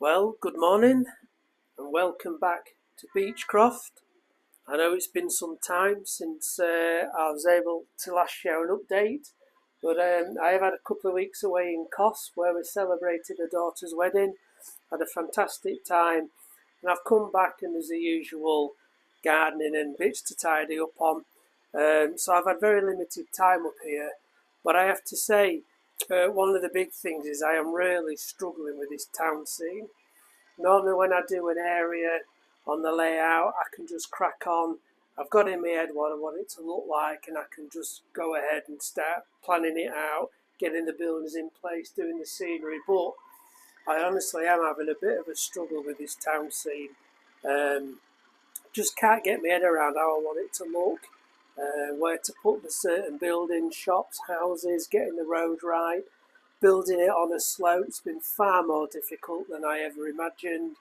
Well, good morning and welcome back to Beechcroft. I know it's been some time since I was able to last share an update, but I have had a couple of weeks away in Kos where we celebrated a daughter's wedding, had a fantastic time, and I've come back and there's the usual gardening and bits to tidy up on. So I've had very limited time up here, but I have to say, one of the big things is I am really struggling with this town scene. Normally when I do an area on the layout, I can just crack on. I've got in my head what I want it to look like, and I can just go ahead and start planning it out, getting the buildings in place, doing the scenery. But I honestly am having a bit of a struggle with this town scene. Just can't get my head around how I want it to look, where to put the certain buildings, shops, houses, getting the road right. Building it on a slope's been far more difficult than I ever imagined.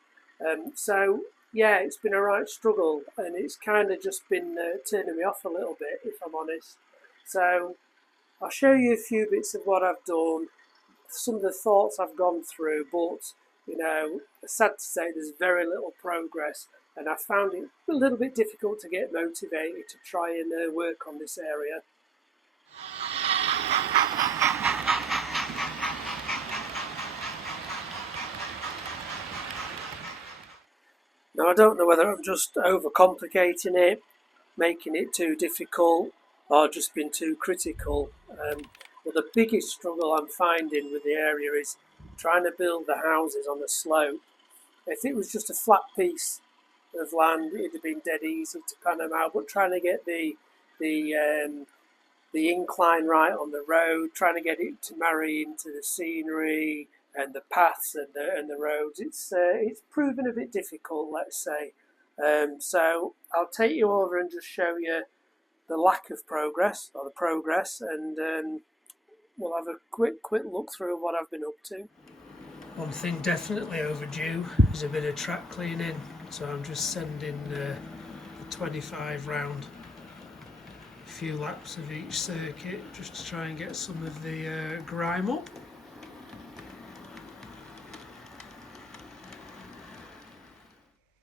So yeah, it's been a right struggle, and it's kind of just been turning me off a little bit, if I'm honest. So I'll show you a few bits of what I've done, some of the thoughts I've gone through, but sad to say there's very little progress, and I found it a little bit difficult to get motivated to try and work on this area. Now I don't know whether I'm just overcomplicating it, making it too difficult, or just being too critical. But the biggest struggle I'm finding with the area is trying to build the houses on a slope. If it was just a flat piece of land, it'd have been dead easy to pan them out. But trying to get the incline right on the road, trying to get it to marry into the scenery and the paths and the roads, it's proven a bit difficult, let's say. So I'll take you over and just show you the lack of progress, or the progress, and we'll have a quick look through what I've been up to. One thing definitely overdue is a bit of track cleaning, so I'm just sending the 25 round, a few laps of each circuit, just to try and get some of the grime up.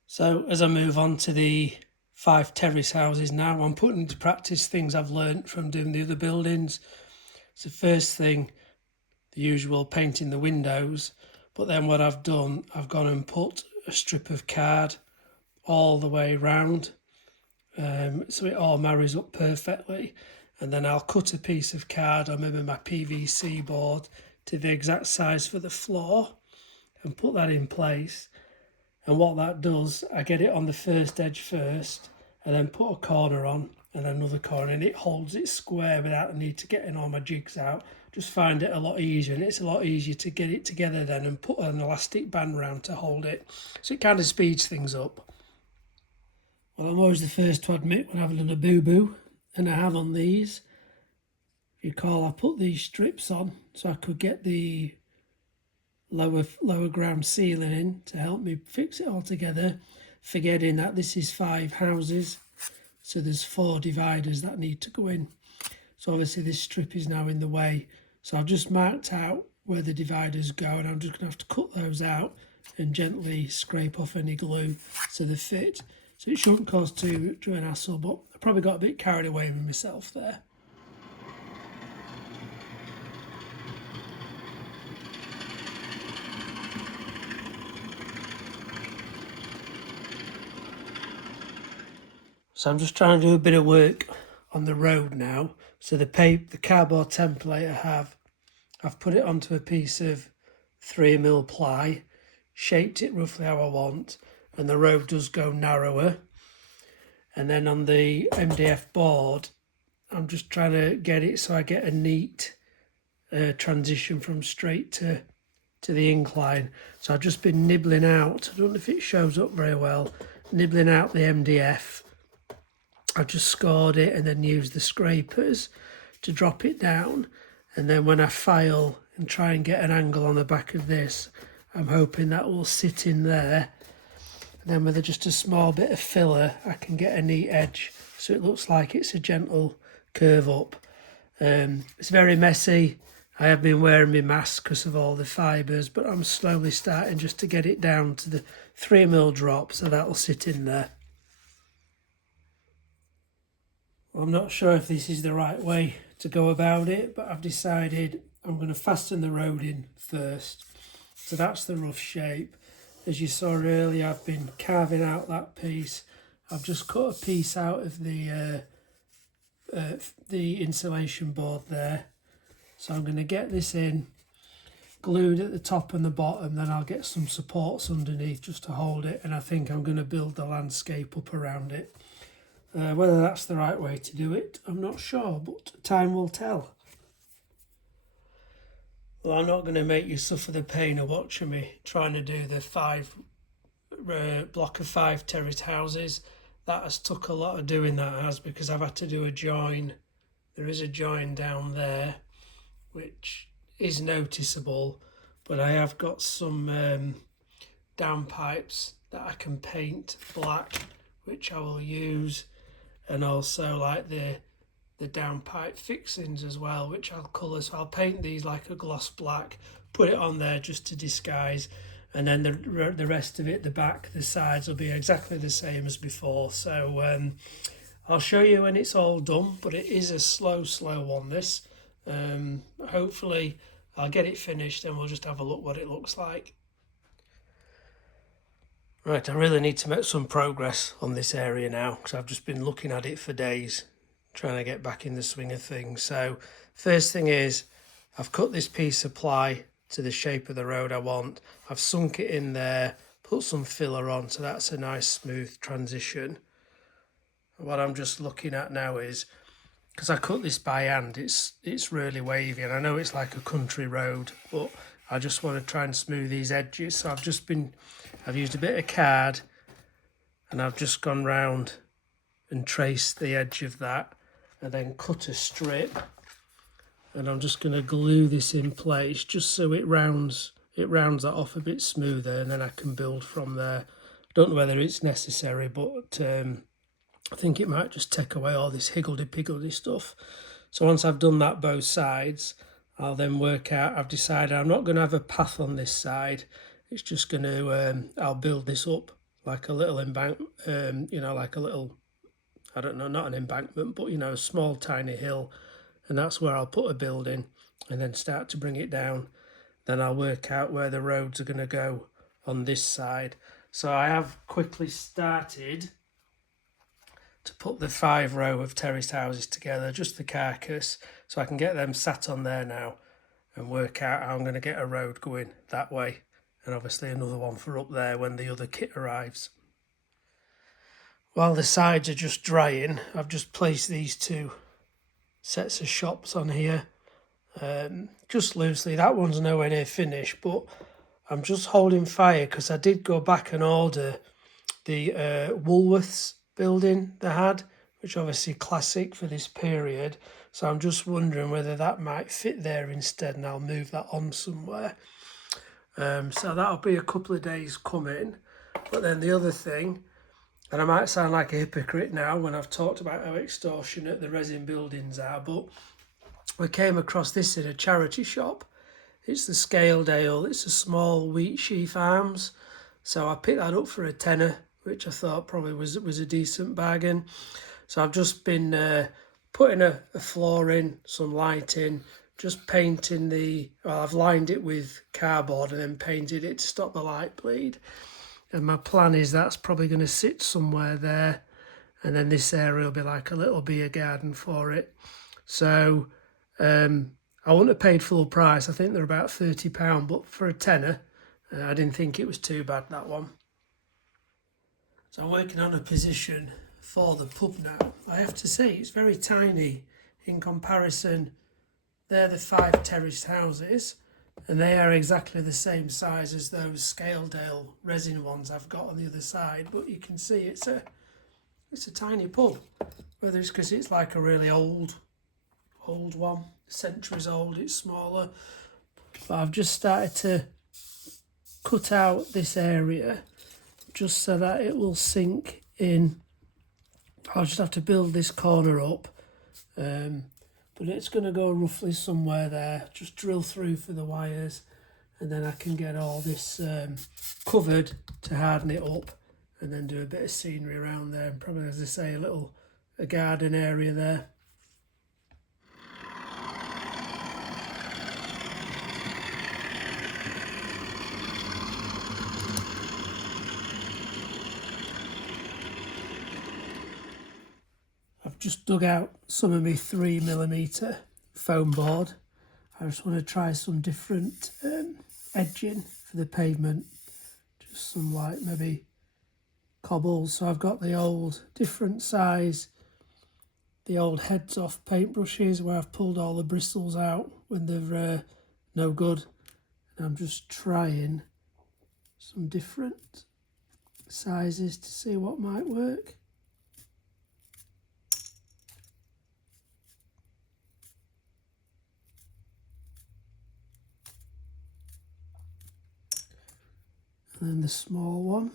So as I move on to the 5 terrace houses now, I'm putting into practice things I've learnt from doing the other buildings. So first thing, the usual painting the windows, but then what I've done, I've gone and put a strip of card all the way round, so it all marries up perfectly. And then I'll cut a piece of card on maybe my PVC board to the exact size for the floor and put that in place. And what that does, I get it on the first edge first, and then put a corner on and another corner, and it holds it square without the need to getting all my jigs out. Just find it a lot easier, and it's a lot easier to get it together then and put an elastic band around to hold it. So it kind of speeds things up. Well, I'm always the first to admit when I've done a boo-boo, and I have on these. If you recall, I put these strips on so I could get the lower ground ceiling in to help me fix it all together, forgetting that this is 5 houses, so there's 4 dividers that need to go in. So obviously this strip is now in the way, so I've just marked out where the dividers go, and I'm just going to have to cut those out and gently scrape off any glue so they fit. So it shouldn't cause too much an hassle, but I probably got a bit carried away with myself there. So I'm just trying to do a bit of work on the road now. So the cardboard template I have, I've put it onto a piece of 3mm ply, shaped it roughly how I want, and the road does go narrower. And then on the MDF board, I'm just trying to get it so I get a neat transition from straight to the incline. So I've just been nibbling out, I don't know if it shows up very well, nibbling out the MDF. I've just scored it and then used the scrapers to drop it down. And then when I file and try and get an angle on the back of this, I'm hoping that will sit in there. And then with just a small bit of filler, I can get a neat edge so it looks like it's a gentle curve up. It's very messy. I have been wearing my mask because of all the fibres, but I'm slowly starting just to get it down to the 3mm drop, so that'll sit in there. I'm not sure if this is the right way to go about it, but I've decided I'm going to fasten the road in first. So that's the rough shape. As you saw earlier, I've been carving out that piece. I've just cut a piece out of the insulation board there. So I'm going to get this in, glued at the top and the bottom, then I'll get some supports underneath just to hold it, and I think I'm going to build the landscape up around it. Whether that's the right way to do it, I'm not sure, but time will tell. Well, I'm not going to make you suffer the pain of watching me trying to do the block of 5 terrace houses. That has took a lot of doing, that has, because I've had to do a join. There is a join down there, which is noticeable, but I have got some downpipes that I can paint black, which I will use, and also like the downpipe fixings as well, which I'll colour. So I'll paint these like a gloss black, put it on there just to disguise, and then the rest of it, the back, the sides, will be exactly the same as before. So I'll show you when it's all done, but it is a slow one, this. Hopefully I'll get it finished and we'll just have a look what it looks like. Right, I really need to make some progress on this area now, because I've just been looking at it for days, trying to get back in the swing of things. So first thing is, I've cut this piece of ply to the shape of the road I want. I've sunk it in there, put some filler on, so that's a nice smooth transition. What I'm just looking at now is, because I cut this by hand, it's really wavy, and I know it's like a country road, but I just want to try and smooth these edges. So I've used a bit of card, and I've just gone round and traced the edge of that, and then cut a strip, and I'm just going to glue this in place just so it rounds that off a bit smoother, and then I can build from there. Don't know whether it's necessary, but I think it might just take away all this higgledy-piggledy stuff. So once I've done that both sides, I'll then work out, I've decided I'm not going to have a path on this side. It's just going to, I'll build this up like a little embankment, like a little, I don't know, not an embankment, but, a small tiny hill. And that's where I'll put a building and then start to bring it down. Then I'll work out where the roads are going to go on this side. So I have quickly started to put the 5 row of terraced houses together, just the carcass, so I can get them sat on there now and work out how I'm going to get a road going that way, and obviously another one for up there when the other kit arrives. While the sides are just drying, I've just placed these 2 sets of shops on here, just loosely. That one's nowhere near finished, but I'm just holding fire because I did go back and order the Woolworths building they had, which obviously classic for this period. So I'm just wondering whether that might fit there instead, and I'll move that on somewhere. So that'll be a couple of days coming. But then the other thing, and I might sound like a hypocrite now when I've talked about how extortionate the resin buildings are, but we came across this in a charity shop. It's the Scaledale, it's a small wheat sheaf arms. So I picked that up for a tenner, which I thought probably was a decent bargain. So I've just been putting a floor in, some lighting, just painting I've lined it with cardboard and then painted it to stop the light bleed. And my plan is that's probably going to sit somewhere there, and then this area will be like a little beer garden for it. So I wouldn't have paid full price. I think they're about £30, but for a tenner, I didn't think it was too bad, that one. So I'm working on a position for the pub now. I have to say it's very tiny in comparison. They're the 5 terraced houses, and they are exactly the same size as those Scaledale resin ones I've got on the other side. But you can see it's a tiny pub. Whether it's because it's like a really old one, centuries old, it's smaller. But I've just started to cut out this area just so that it will sink in. I'll just have to build this corner up, but it's going to go roughly somewhere there. Just drill through for the wires, and then I can get all this covered to harden it up, and then do a bit of scenery around there, and probably, as I say, a garden area there. I've just dug out some of my 3mm foam board. I just want to try some different edging for the pavement, just some like maybe cobbles. So I've got the old different size, the old heads off paintbrushes where I've pulled all the bristles out when they're no good, and I'm just trying some different sizes to see what might work. And then the small one.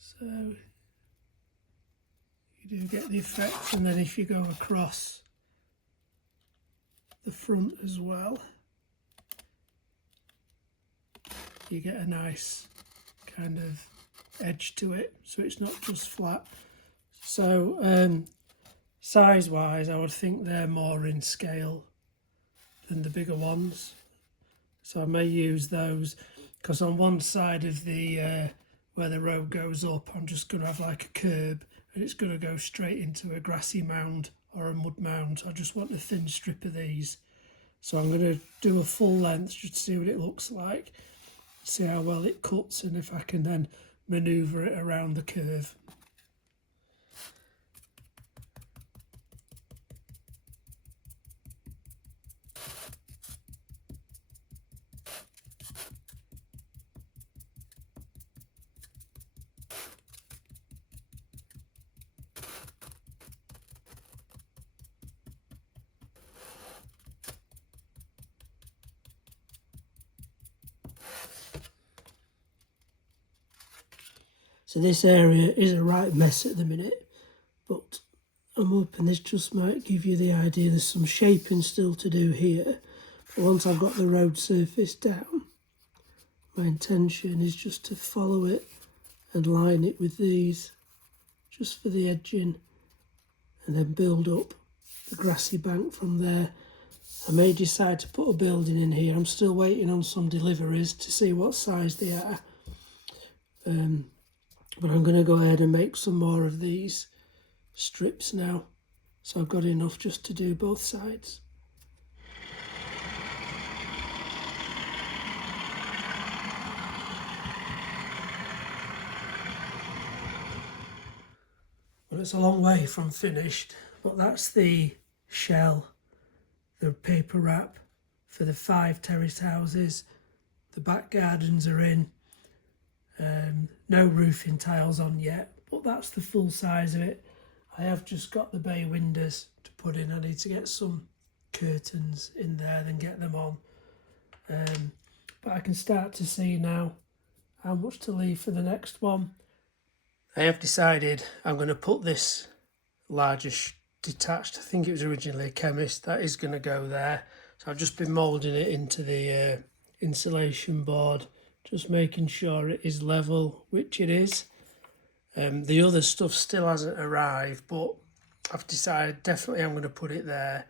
So you do get the effect, and then if you go across the front as well, you get a nice kind of edge to it, so it's not just flat. So size wise, I would think they're more in scale than the bigger ones, so I may use those, because on one side of the where the road goes up, I'm just going to have like a curb, and it's going to go straight into a grassy mound or a mud mound. I just want a thin strip of these, so I'm going to do a full length just to see what it looks like, see how well it cuts, and if I can then manoeuvre it around the curve. So this area is a right mess at the minute, but I'm hoping this just might give you the idea. There's some shaping still to do here, but once I've got the road surface down, my intention is just to follow it and line it with these, just for the edging, and then build up the grassy bank from there. I may decide to put a building in here. I'm still waiting on some deliveries to see what size they are. But I'm going to go ahead and make some more of these strips now, so I've got enough just to do both sides. Well, it's a long way from finished, but that's the shell, the paper wrap for the 5 terrace houses. The back gardens are in. No roofing tiles on yet, but that's the full size of it. I have just got the bay windows to put in. I need to get some curtains in there, then get them on. But I can start to see now how much to leave for the next one. I have decided I'm going to put this larger detached, I think it was originally a chemist, that is going to go there. So I've just been moulding it into the insulation board, just making sure it is level, which it is. The other stuff still hasn't arrived, but I've decided definitely I'm going to put it there,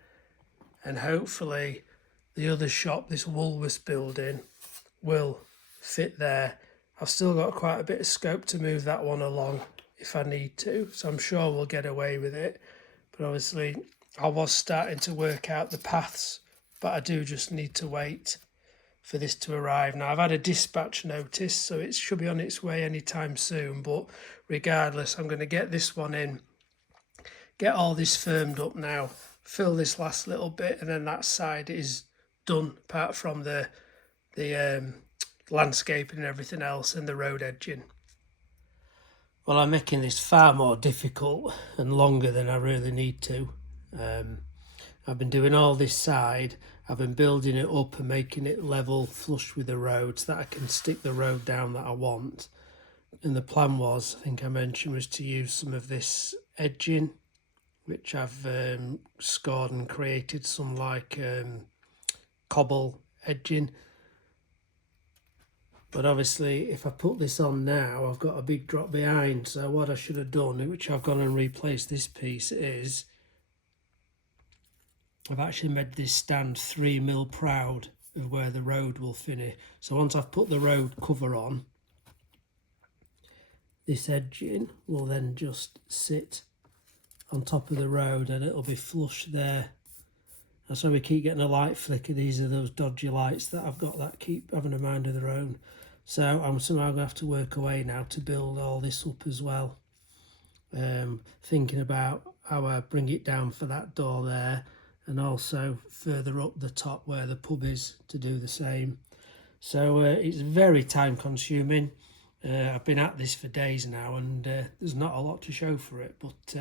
and hopefully the other shop, this Woolworths building, will fit there. I've still got quite a bit of scope to move that one along if I need to, so I'm sure we'll get away with it. But obviously I was starting to work out the paths, but I do just need to wait for this to arrive. Now I've had a dispatch notice, so it should be on its way anytime soon, but regardless, I'm going to get this one in, get all this firmed up now, fill this last little bit, and then that side is done, apart from the landscaping and everything else, and the road edging. Well, I'm making this far more difficult and longer than I really need to. I've been doing all this side. I've been building it up and making it level flush with the road so that I can stick the road down that I want. And the plan was, I think I mentioned, was to use some of this edging, which I've scored and created some like cobble edging. But obviously if I put this on now, I've got a big drop behind. So what I should have done, which I've gone and replaced this piece, is I've actually made this stand 3mm proud of where the road will finish. So once I've put the road cover on, this edging will then just sit on top of the road and it'll be flush there. That's why we keep getting a light flicker. These are those dodgy lights that I've got that keep having a mind of their own. So I'm somehow going to have to work away now to build all this up as well. Thinking about how I bring it down for that door there, and also further up the top where the pub is to do the same. So it's very time consuming. I've been at this for days now and there's not a lot to show for it, but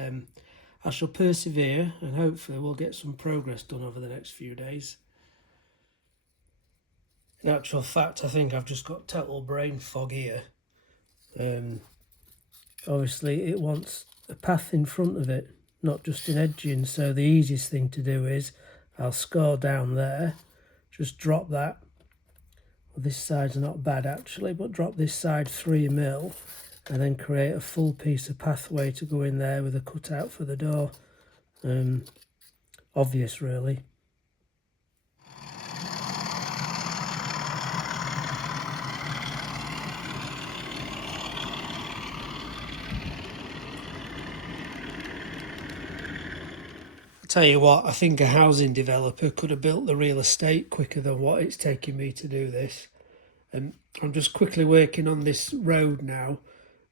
I shall persevere and hopefully we'll get some progress done over the next few days. In actual fact, I think I've just got total brain fog here. Obviously it wants a path in front of it, not just an edging, so the easiest thing to do is I'll score down there, just drop that. Well, this side's not bad actually, but drop this side 3mm and then create a full piece of pathway to go in there with a cutout for the door. Obvious really. Tell you what, I think a housing developer could have built the real estate quicker than what it's taking me to do this. I'm just quickly working on this road now.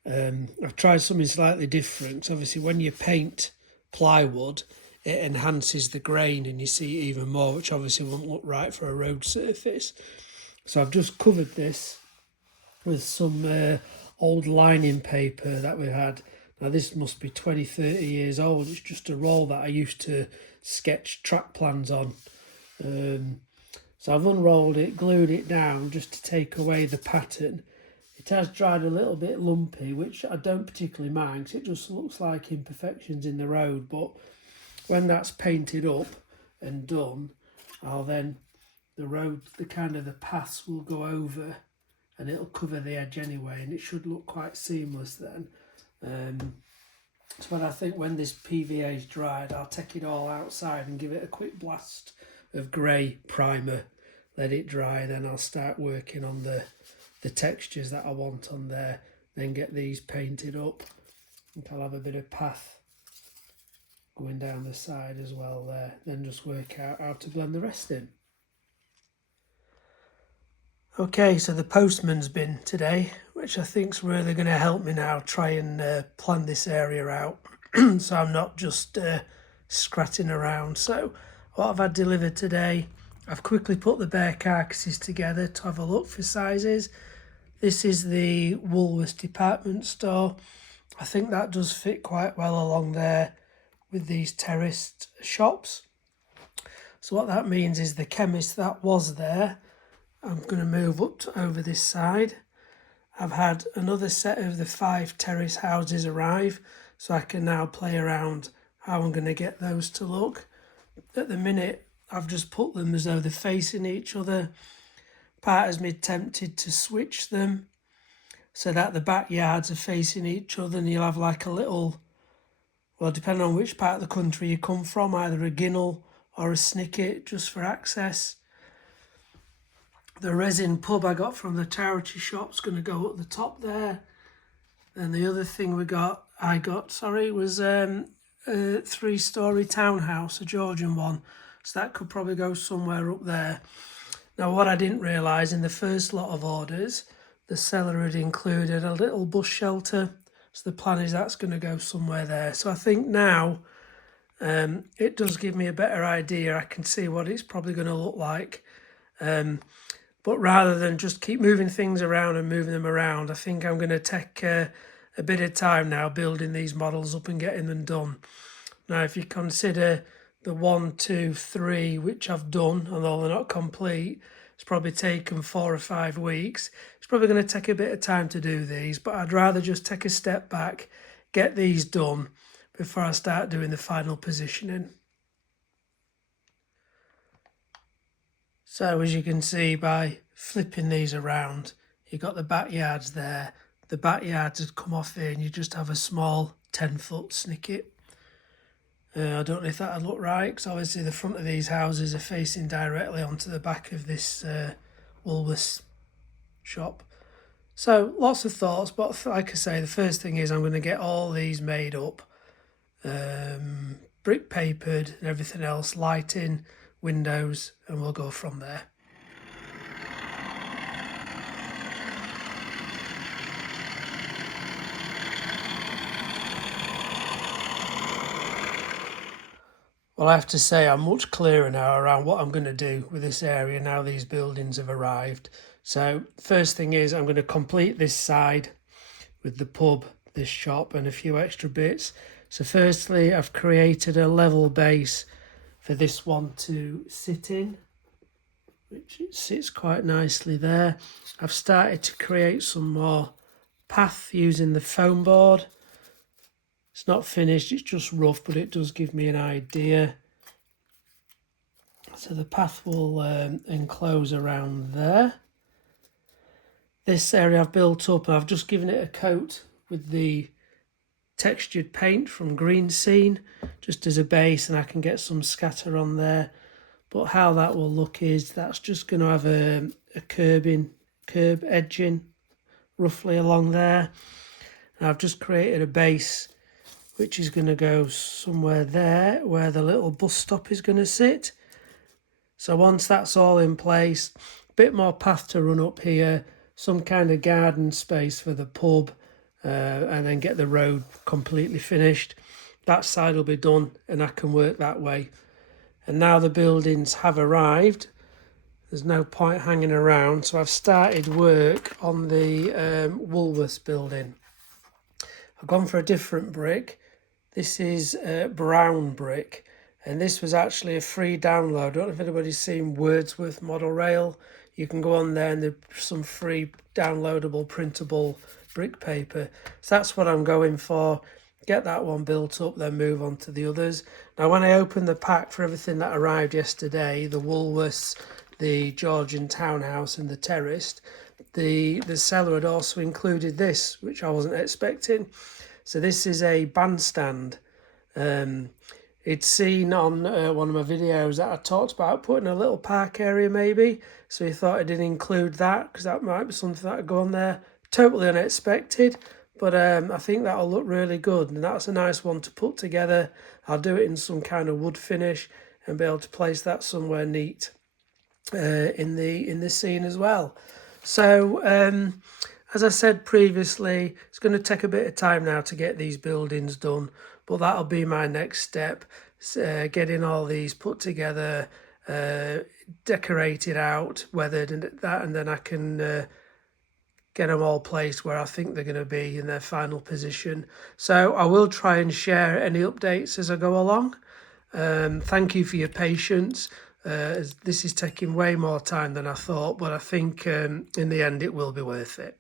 I've tried something slightly different. Obviously when you paint plywood, it enhances the grain and you see it even more, which obviously won't look right for a road surface. So I've just covered this with some old lining paper that we had. Now this must be 20-30 years old. It's just a roll that I used to sketch track plans on. So I've unrolled it, glued it down just to take away the pattern. It has dried a little bit lumpy, which I don't particularly mind because it just looks like imperfections in the road. But when that's painted up and done, I'll then, the road, the kind of the paths will go over and it'll cover the edge anyway, and it should look quite seamless then. So I think when this PVA is dried, I'll take it all outside and give it a quick blast of grey primer, let it dry, then I'll start working on the textures that I want on there, then get these painted up. I think I'll have a bit of path going down the side as well there, then just work out how to blend the rest in. Okay, so the postman's been today, which I think's really going to help me now try and plan this area out so I'm not just scratching around. So what I've had delivered today, I've quickly put the bare carcasses together to have a look for sizes. This is the Woolworths department store. I think that does fit quite well along there with these terraced shops. So what that means is the chemist that was there, I'm going to move up to over this side. I've had another set of the 5 terrace houses arrive, so I can now play around how I'm going to get those to look. At the minute, I've just put them as though they're facing each other. Part has me tempted to switch them so that the backyards are facing each other and you'll have like a little, well, depending on which part of the country you come from, either a ginnel or a snicket just for access. The resin pub I got from the charity shop's going to go up the top there. And the other thing I got was a 3-storey townhouse, a Georgian one. So that could probably go somewhere up there. Now what I didn't realise in the first lot of orders, the seller had included a little bus shelter. So the plan is that's going to go somewhere there. So I think now it does give me a better idea. I can see what it's probably going to look like. But rather than just keep moving things around and moving them around, I think I'm going to take a bit of time now building these models up and getting them done. Now, if you consider the 1, 2, 3 which I've done, although they're not complete. It's probably taken 4 or 5 weeks. It's probably going to take a bit of time to do these, but I'd rather just take a step back, get these done before I start doing the final positioning. So as you can see, by flipping these around, you've got the backyards there. The backyards had come off here and you just have a small 10-foot snicket. I don't know if that would look right, because obviously the front of these houses are facing directly onto the back of this Woolworths shop. So lots of thoughts, but like I say, the first thing is I'm going to get all these made up, brick papered and everything else, lighting, windows, and we'll go from there. Well, I have to say I'm much clearer now around what I'm going to do with this area now these buildings have arrived. So first thing is I'm going to complete this side with the pub, this shop and a few extra bits. So firstly, I've created a level base for this one to sit in, which it sits quite nicely there. I've started to create some more path using the foam board. It's not finished, it's just rough, but it does give me an idea. So the path will enclose around there. This area I've built up and I've just given it a coat with the textured paint from Green Scene just as a base, and I can get some scatter on there. But how that will look is that's just going to have a curb edging roughly along there. And I've just created a base which is going to go somewhere there where the little bus stop is going to sit. So once that's all in place, a bit more path to run up here, some kind of garden space for the pub, and then get the road completely finished. That side will be done and I can work that way. And now the buildings have arrived, there's no point hanging around, so I've started work on the Woolworths building. I've gone for a different brick. This is brown brick, and this was actually a free download. I don't know if anybody's seen Wordsworth Model Rail. You can go on there and there's some free downloadable printable brick paper. So that's what I'm going for. Get that one built up, then move on to the others. Now when I opened the pack for everything that arrived yesterday, the Woolworths, the Georgian townhouse and the terrace, the seller had also included this, which I wasn't expecting. So this is a bandstand. It's seen on one of my videos that I talked about putting a little park area maybe. So he thought I didn't include that because that might be something that would go on there. Totally unexpected, but I think that'll look really good. And that's a nice one to put together. I'll do it in some kind of wood finish and be able to place that somewhere neat in the scene as well. So as I said previously, it's going to take a bit of time now to get these buildings done, but that'll be my next step, getting all these put together, decorated out, weathered and that, and then I can get them all placed where I think they're going to be in their final position. So I will try and share any updates as I go along. Thank you for your patience. This is taking way more time than I thought, but I think in the end it will be worth it.